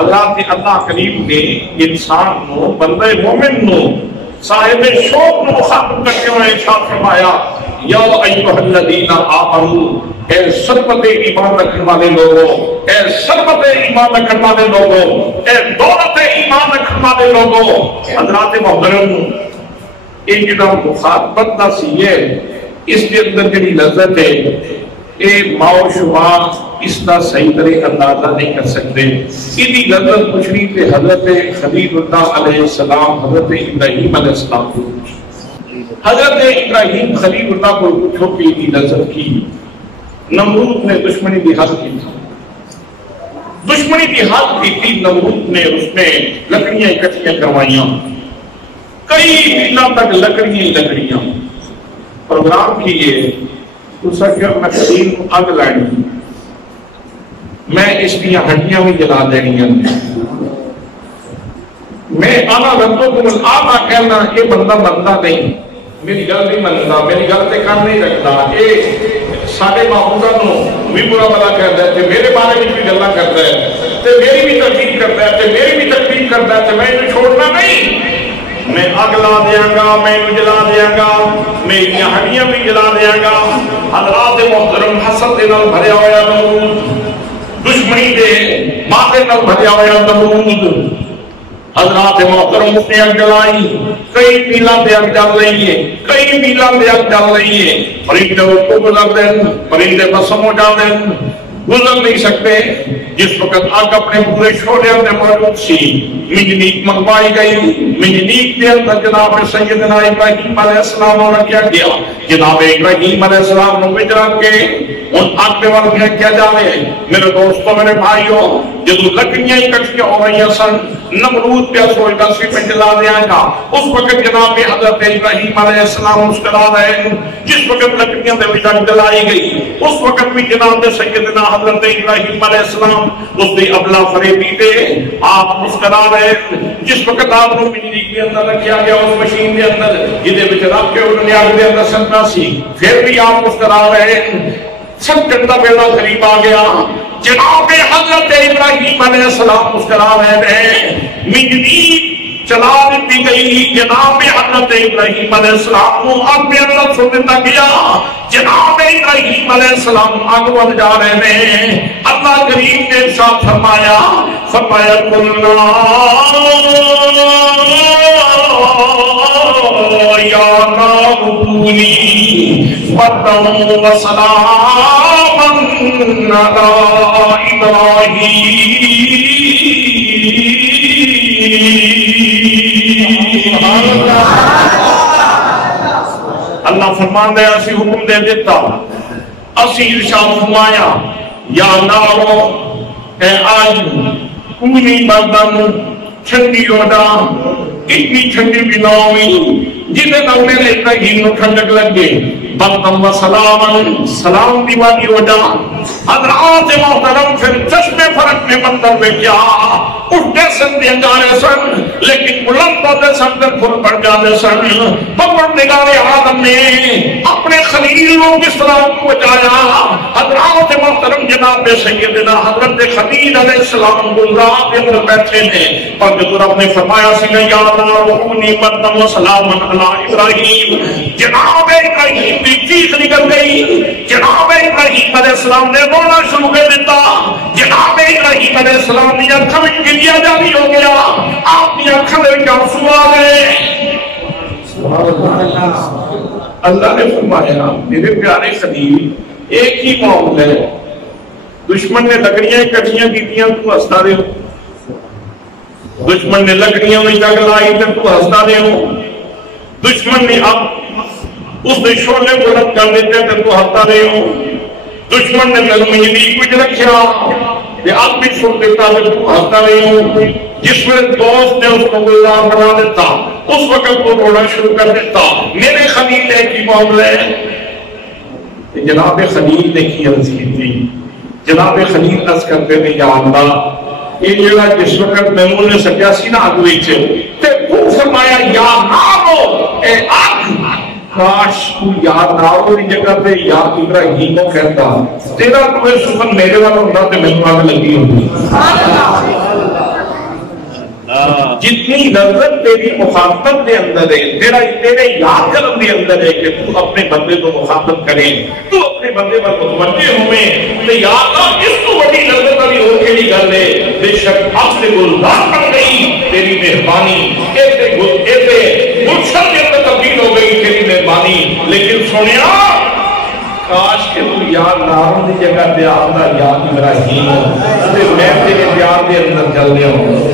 اللہ کریم نے انسان نو بندہ مومن نو صاحب شوق نو مخاطب کر کے انہوں نے ارشاد فرمایا یا ایھا الذین آمنوا، اے سربت ایمان رکھنے والے لوگوں، اے سربت ایمان رکھنے والے لوگوں، اے دولت ایمان رکھنے والے لوگوں۔ حضرات محترم، ایک جناب مخاطبت نہ سی ہے، اس کے اندر جڑی لذت ہے اے ماؤ شما اس کا صحیح طرح اندازہ نہیں کر سکتے۔ اتنی لذت پوچھنی تے حضرت خلیل اللہ علیہ السلام، حضرت ابراہیم علیہ السلام کو، حضرت ابراہیم خلیل اللہ کو پوچھو کہ اتنی لذت کی۔ نمرود نے دشمنی بھی حل کی تھی، دشمنی بھی حل کی تھی۔ نمرود نے اس میں لکڑیاں اکٹھیاں کروائیاں، کئی دنوں تک لکڑیاں پروگرام کیے۔ اس کہ میں خلیل کو اگ لانی، میں اس کی ہڈیاں بھی جلا دینیاں، میں آنا ربکم الآبا کہنا یہ بندہ منتا نہیں، میری گل نہیں منتا، میری گل تے کان نہیں رکھتا، یہ سارے معبوداں نو بھی برا بلا کرتا ہے، میرے بارے میں بھی گلاں کرتا ہے، تے میری بھی تکلیف کرتا ہے، تے میری بھی تکلیف کرتا ہے، تے میں انہیں چھوڑنا نہیں، میں اگ لا دیاں گا، میں انہیں جلا دیاں گا، میری ہڈیاں بھی جلا دیاں گا۔ حضرات محترم، حسد دے نال بھریا ہویا نمرود، دشمنی دے ماتے نال بھریا ہویا نمرود، حضرات محترم اس نے اگ جلائی، کئی میلاں دے اگ جل رہی ہے، کئی میلاں دے اگ جل رہی ہے، پرندے کو گزر دیں، پرندے بسم ہو جا دیں، گزر نہیں سکتے۔ جس وقت آگ اپنے پورے شعلے اندر موجود سی، منجنیق منگوائی گئی، منجنیق کے اندر جناب سیدنا ابراہیم علیہ السلام کو رکھا گیا۔ جناب ابراہیم علیہ السلام نے وچ رکھ کے ان آگ پہ وال پھینکیا جاوے۔ میرے دوستوں، میرے بھائیوں، جدو لکڑیاں اکٹھیاں ہو رہی سن، نمرود پہ سوچتا سی میں جلا دیا گا۔ اس وقت جناب حضرت ابراہیم علیہ السلام مسکرا رہے، جس وقت لکڑیاں دے وچ اگ جلائی گئی، اس وقت بھی جناب سیدنا حضرت ابراہیم علیہ السلام اس دی ابلا فریبی دے آپ مسکرا رہے۔ جس وقت آپ نے منجنیق کے اندر رکھا گیا، اس مشین کے اندر جدے وچ رکھ کے انہوں نے آگ دے اندر سکنا سی، پھر بھی آپ مسکرا رہے۔ سب جنتا بیڑا قریب آ گیا، جناب حضرت ابراہیم علیہ السلام مسکرا رہے ہیں، منجنیق چلا دیتی گئی، جناب حضرت ابراہیم علیہ السلام کو آگ میں اندر چھوڑ دیتا گیا۔ جناب ابراہیم علیہ السلام آگ بن جا رہے ہیں۔ اللہ کریم نے ارشاد فرمایا قلنا یا نار کونی بردا وسلاما علی ابراہیم۔ اللہ فرمان دے اسی حکم دے دیتا، اسی ارشاد فرمایا یا نارو اے آج کونی بردن ٹھنڈی ہو جا، اتنی ٹھنڈی بھی نہ ہوئی جنہیں نہ میرے ابراہیم نو ٹھنڈک لگے، بردن و سلام سلام دیوانی ہو جا۔ حضرات محترم، پھر چشمے فرق میں مندر میں کیا اٹھتے سن دے جانے سن، لیکن بلند ہوتے سن دے پھر پڑ جانے سن۔ پروردگار عالم نے اپنے خلیل کو کس طرح کو بچایا۔ حضرات محترم، جناب سیدنا حضرت خلیل علیہ السلام گلزار کے اندر بیٹھے نے، اور جو رب نے فرمایا سی یا نار کونی بردا وسلاما علی ابراہیم، جناب ابراہیم کی چیخ نکل گئی۔ جناب ابراہیم علیہ السلام نے رونا شروع کر دیتا۔ جناب ابراہیم علیہ السلام نے آنکھوں میں گریا جاری ہو گیا، آپ کی آنکھوں میں آنسو آ گئے۔ اللہ نے فرمایا میرے پیارے خلیل ایک ہی معاملہ ہے، دشمن نے لکڑیاں اکٹھیاں کیتیاں تو ہنستا رہے ہو، دشمن نے لکڑیاں میں جگ لائی تو ہنستا رہے ہو، دشمن نے اب اس نے شعلے کو رد کر دیتے تو ہنستا رہے ہو، دشمن نے منجنیق کچھ رکھیا یہ اب بھی چھوڑ دیتا ہے تو ہنستا رہے ہو۔ جس میں دوست نے اس کو گلزار بنا دیتا، اس وقت وہ رونا شروع کر دیتا۔ میرے خلیل ایک ہی معاملہ ہے۔ جناب خلیل نے کی عرض کی تھی، جناب خلیل عرض کرتے تھے یا اللہ یہ جگہ جس وقت محمود نے سکیا سی نا آگ ویچے تے وہ فرمایا یا نارو اے آگ، کاش تو یا نارو کی جگہ پہ یا ابراہیم کو کہتا، تیرا کوئی سخن میرے والا ہوتا تے میں آگ لگی ہوتی۔ جتنی لذت تیری مخاطبت کے اندر ہے، تیرے یاد کرم کے اندر ہے کہ تو اپنے بندے کو مخاطب کرے، تو اپنے بندے پر متوجہ ہوئے تو یا اللہ اس کو بڑی لذت والی ہو کے نہیں کر لے، بے شک اب سے گلزار بن گئی تیری مہربانی، ایسے گلشن کے اندر تبدیل ہو گئی تیری مہربانی۔ لیکن سنیا کاش کہ تو یاد ناروں کی جگہ دے آمدہ یاد ابراہیم، میں تیرے پیار دے اندر چل دے ہوں۔